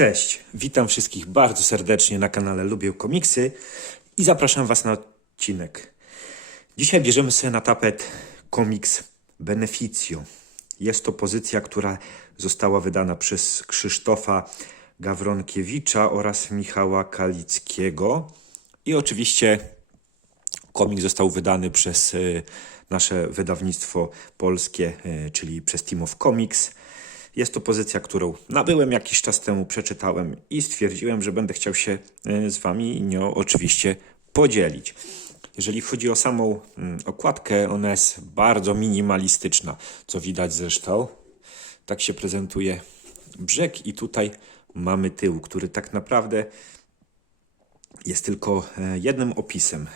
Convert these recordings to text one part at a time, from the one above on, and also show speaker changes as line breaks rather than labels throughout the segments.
Cześć, witam wszystkich bardzo serdecznie na kanale Lubię Komiksy i zapraszam Was na odcinek. Dzisiaj bierzemy sobie na tapet komiks Beneficio. Jest to pozycja, która została wydana przez Krzysztofa Gawronkiewicza oraz Michała Kalickiego. I oczywiście komik został wydany przez y, nasze wydawnictwo polskie, y, czyli przez Team of Comics. Jest to pozycja, którą nabyłem jakiś czas temu, przeczytałem i stwierdziłem, że będę chciał się y, z Wami nią oczywiście podzielić. Jeżeli chodzi o samą mm, okładkę, ona jest bardzo minimalistyczna, co widać zresztą. Tak się prezentuje brzeg i tutaj mamy tył, który tak naprawdę jest tylko e, jednym opisem.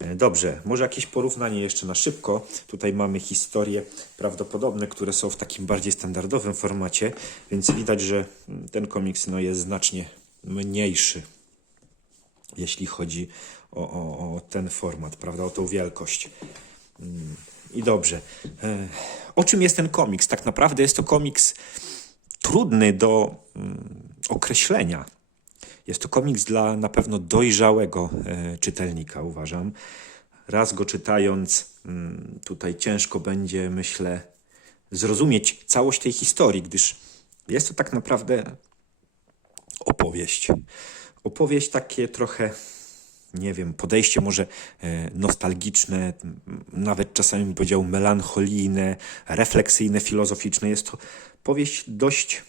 E, Dobrze, może jakieś porównanie jeszcze na szybko. Tutaj mamy historie prawdopodobne, które są w takim bardziej standardowym formacie, więc widać, że ten komiks no, jest znacznie mniejszy, jeśli chodzi o, o, o ten format, prawda, o tą wielkość. Mm, I dobrze. E, O czym jest ten komiks? Tak naprawdę jest to komiks trudny do mm, określenia. Jest to komiks dla na pewno dojrzałego e, czytelnika, uważam. Raz go czytając, mm, tutaj ciężko będzie, myślę, zrozumieć całość tej historii, gdyż jest to tak naprawdę opowieść. Opowieść takie trochę, nie wiem, podejście może e, nostalgiczne, nawet czasami bym powiedział melancholijne, refleksyjne, filozoficzne. Jest to powieść dość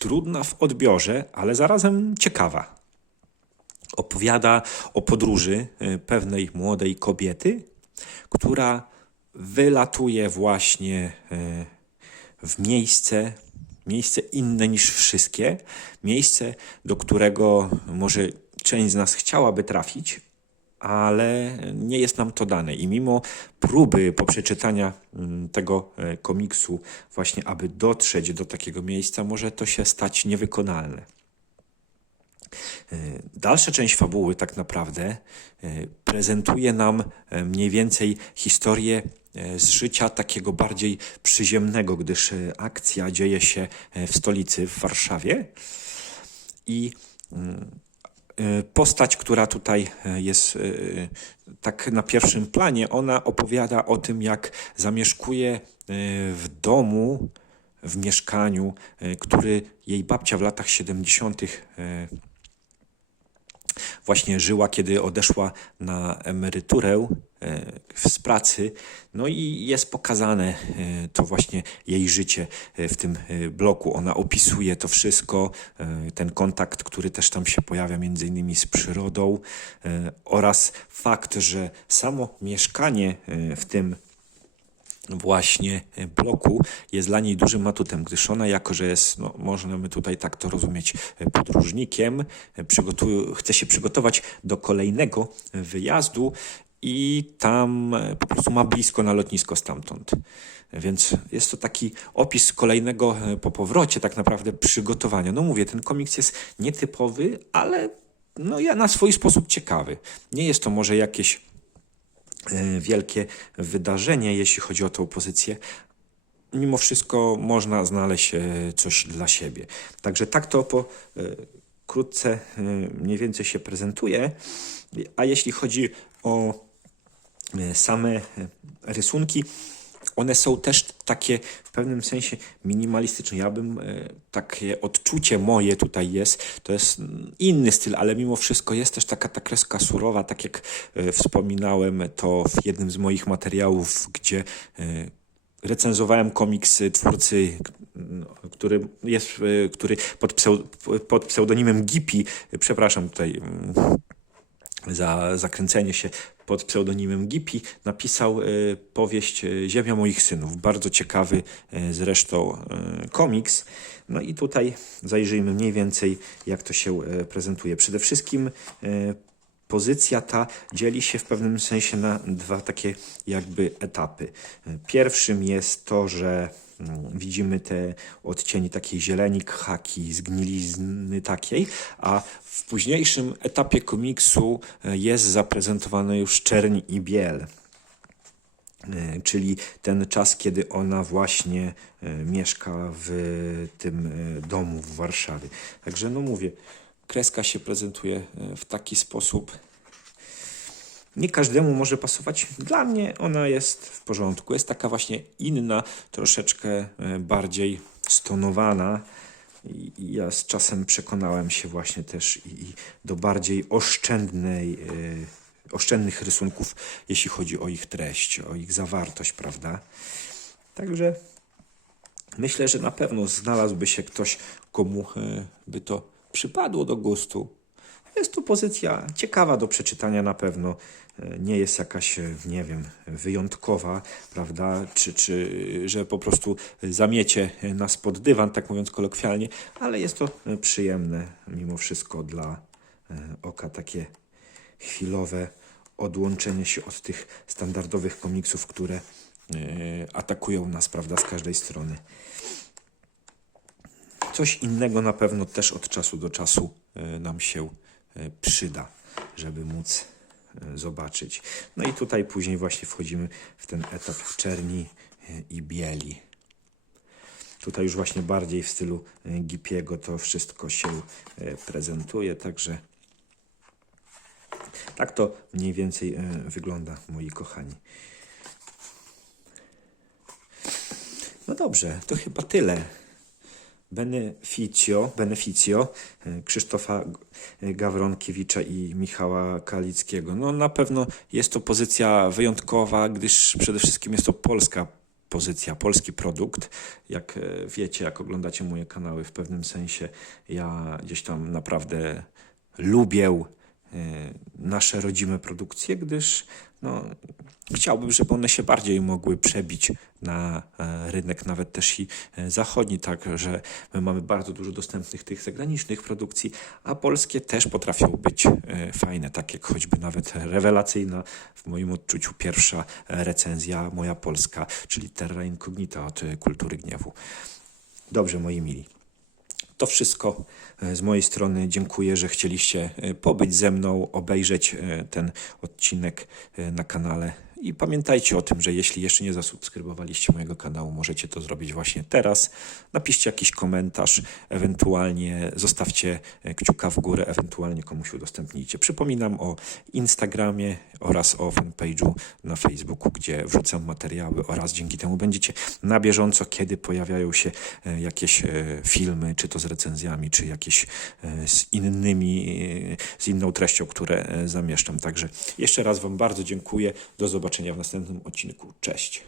trudna w odbiorze, ale zarazem ciekawa. Opowiada o podróży e, pewnej młodej kobiety, która wylatuje właśnie e, w miejsce, miejsce inne niż wszystkie, miejsce, do którego może część z nas chciałaby trafić, ale nie jest nam to dane. I mimo próby po przeczytania mm, tego e, komiksu, właśnie aby dotrzeć do takiego miejsca, może to się stać niewykonalne. E, Dalsza część fabuły, tak naprawdę, e, prezentuje nam mniej więcej historię z życia takiego bardziej przyziemnego, gdyż akcja dzieje się w stolicy, w Warszawie. I e, postać, która tutaj e, jest e, tak na pierwszym planie, ona opowiada o tym, jak zamieszkuje w domu, w mieszkaniu, który jej babcia w latach 70. właśnie żyła, kiedy odeszła na emeryturę e, z pracy. No i jest pokazane e, to właśnie jej życie e, w tym bloku. Ona opisuje to wszystko, ten kontakt, który też tam się pojawia między innymi z przyrodą oraz fakt, że samo mieszkanie w tym właśnie bloku jest dla niej dużym atutem, gdyż ona jako, że jest, no, możemy tutaj tak to rozumieć, podróżnikiem, chce się przygotować do kolejnego wyjazdu i tam po prostu ma blisko na lotnisko stamtąd. Więc jest to taki opis kolejnego e, po powrocie tak naprawdę przygotowania. No mówię, ten komiks jest nietypowy, ale no ja na swój sposób ciekawy. Nie jest to może jakieś wielkie wydarzenie, jeśli chodzi o tą pozycję. Mimo wszystko można znaleźć e, coś dla siebie. Także tak to po e, krótce mniej więcej się prezentuje. A jeśli chodzi o same rysunki, one są też takie w pewnym sensie minimalistyczne. Ja bym, e, takie odczucie moje tutaj jest, to jest mm, inny styl, ale mimo wszystko jest też taka ta kreska surowa, tak jak e, wspominałem to w jednym z moich materiałów, gdzie e, recenzowałem komiks twórcy, mm, który jest, który pod, pseu- pod pseudonimem Gipi, przepraszam tutaj mm, za zakręcenie się pod pseudonimem Gipi, napisał y, powieść y, Ziemia moich synów. Bardzo ciekawy y, zresztą komiks. No i tutaj zajrzyjmy mniej więcej, jak to się prezentuje. Przede wszystkim pozycja ta dzieli się w pewnym sensie na dwa takie jakby etapy. Pierwszym jest to, że widzimy te odcienie takiej zieleni, haki, zgnilizny takiej, a w późniejszym etapie komiksu e, jest zaprezentowana już czerń i biel. E, czyli ten czas, kiedy ona właśnie e, mieszka w tym domu w Warszawie. Także no mówię, kreska się prezentuje w taki sposób. Nie każdemu może pasować. Dla mnie ona jest w porządku. Jest taka właśnie inna, troszeczkę e, bardziej stonowana. I ja z czasem przekonałem się właśnie też i, i do bardziej oszczędnej, e, oszczędnych rysunków, jeśli chodzi o ich treść, o ich zawartość, prawda? Także myślę, że na pewno znalazłby się ktoś, komu e, by to przypadło do gustu. Jest to pozycja ciekawa do przeczytania na pewno. E, Nie jest jakaś, e, nie wiem, wyjątkowa, prawda? Czy, czy że po prostu zamiecie nas pod dywan, tak mówiąc kolokwialnie, ale jest to e, przyjemne mimo wszystko dla e, oka takie chwilowe odłączenie się od tych standardowych komiksów, które e, atakują nas, prawda, z każdej strony. Coś innego na pewno też od czasu do czasu e, nam się e, przyda, żeby móc e, zobaczyć. No i tutaj później właśnie wchodzimy w ten etap czerni e, i bieli. Tutaj już właśnie bardziej w stylu e, Gipiego to wszystko się e, prezentuje, także tak to mniej więcej e, wygląda, moi kochani. No dobrze, to chyba tyle. Beneficio, Beneficio e, Krzysztofa G- Gawronkiewicza i Michała Kalickiego. No na pewno jest to pozycja wyjątkowa, gdyż przede wszystkim jest to polska pozycja, polski produkt. Jak e, wiecie, jak oglądacie moje kanały, w pewnym sensie ja gdzieś tam naprawdę lubię e, nasze rodzime produkcje, gdyż no, chciałbym, żeby one się bardziej mogły przebić na e, rynek, nawet też i e, zachodni, tak, że my mamy bardzo dużo dostępnych tych zagranicznych produkcji, a polskie też potrafią być e, fajne, tak jak choćby nawet rewelacyjna w moim odczuciu pierwsza recenzja moja polska, czyli Terra Incognita od Kultury Gniewu. Dobrze, moi mili. To wszystko e, z mojej strony. Dziękuję, że chcieliście e, pobyć ze mną, obejrzeć e, ten odcinek na kanale. I pamiętajcie o tym, że jeśli jeszcze nie zasubskrybowaliście mojego kanału, możecie to zrobić właśnie teraz. Napiszcie jakiś komentarz, ewentualnie zostawcie e, kciuka w górę, ewentualnie komuś udostępnijcie. Przypominam o Instagramie oraz o fanpage'u na Facebooku, gdzie wrzucam materiały oraz dzięki temu będziecie na bieżąco, kiedy pojawiają się e, jakieś e, filmy, czy to z recenzjami, czy jakieś z innymi, z inną treścią, które zamieszczam. Także jeszcze raz Wam bardzo dziękuję. Do zobaczenia w następnym odcinku. Cześć.